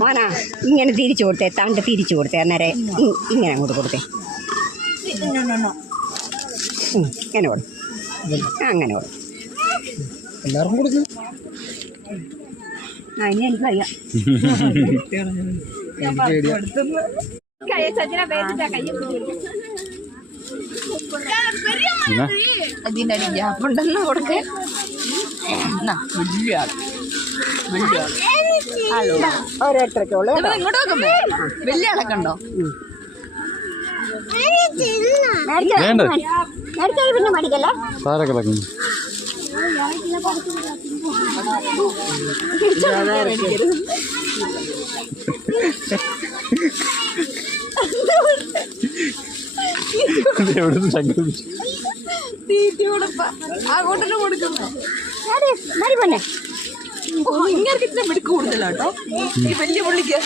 മോനാ ഇങ്ങനെ തിരിച്ചു കൊടുത്തേ, തണ്ട് തിരിച്ചു കൊടുത്തേ, അന്നേരം ഇങ്ങനെ അങ്ങോട്ട് കൊടുത്തേ, ഇങ്ങനെ കൊടുക്കും, അങ്ങനെ കൊടുക്കും. എല്ലാവർക്കും കൊടുക്കും. ഇനി എനിക്കറിയാം. അതിൻ്റെ അടി ഗ്യാപ്പുണ്ടെന്ന് കൊടുക്കേ. വലിയ ഓരോരുത്തർക്കുള്ളൂ. ഇങ്ങോട്ട് നോക്കുമ്പോ വലിയ ആളൊക്കെ ഉണ്ടോ? പിന്നെ മടിക്കല്ലേ. അങ്ങോട്ടന്നെ കൊടുക്കുന്നേ ഇങ്ങനെ മിടുക്ക് കൂടുതലാട്ടോ ഈ വലിയ പുള്ളിക്ക്.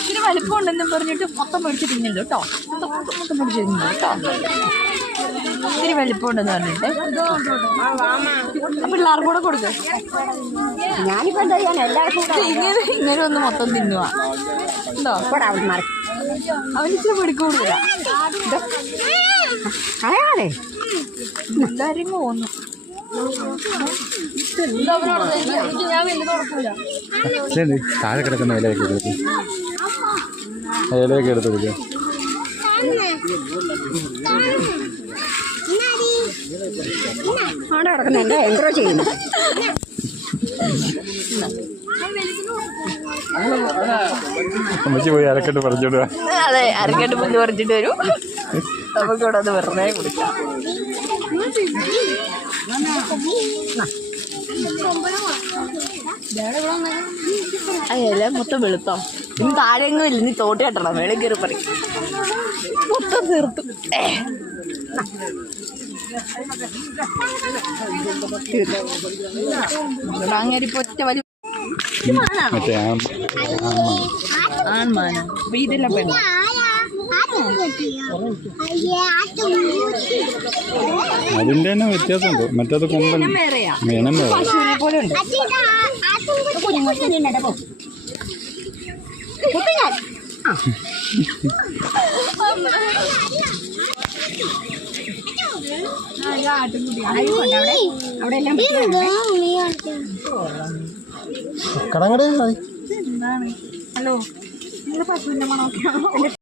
ഇത്തിരി വലിപ്പം ഉണ്ടെന്നും പറഞ്ഞിട്ട് മൊത്തം മേടിച്ച് തിന്നില്ല കേട്ടോ, മൊത്തം മേടിച്ച് തിന്നില്ല കേട്ടോ. ഇത്തിരി വലിപ്പം ഉണ്ടെന്ന് പറഞ്ഞിട്ട് പിള്ളേർക്കും കൂടെ കൊടുക്കുക. ഞാനിപ്പോ എന്താ ചെയ്യാൻ, എല്ലാവർക്കും ഇങ്ങനെ ഒന്ന് മൊത്തം തിന്നുക ഉണ്ടോ? അവന് ഇച്ചിരി മിടുക്ക് കൂടുതലാ. അയാളെ എല്ലാരും പോന്നു. ഞാൻ വലുത് കൊടുക്കൂല. താഴെ കിടക്കുന്ന ഇലയൊക്കെ കൊടുക്കും, ഇലയൊക്കെ എടുത്ത് കൊടുക്കുക. അവിടെ കിടക്കുന്ന എന്താ എൻട്രോ ചെയ്യുന്നു. അമ്മച്ചി പോയി അരക്കെട്ട് പറിച്ചോടുക. അതെ, അരക്കെട്ട് പുല്ല് പറിച്ചിട്ട് വരും. നമുക്കിവിടെ അത് വെറുതെ കൊടുക്കാം. അയ്യല്ല മൊത്തം വെളുത്തോ? ഇനി താഴെങ്ങും ഇല്ല, നീ തോട്ടി കെട്ടണം, മേളിൽ കയറി പറയും. മൊത്തം തീർത്തു. അങ്ങേരിപ്പോ ഒറ്റ വലിയ ആൺമാനോ? അപ്പൊ ഇതെല്ലാം പെണ്ണ. അതിന്റെ തന്നെ വ്യത്യാസമുണ്ട്. മറ്റേത് കൊമ്പൻ മീനം വേറെ. പശുവിനെ പോലെ ഉണ്ട്. അവിടെ എല്ലാം കടങ്ങടേ. ഹലോ, നിങ്ങളുടെ പശുവിന്റെ മണമൊക്കെയാണോ?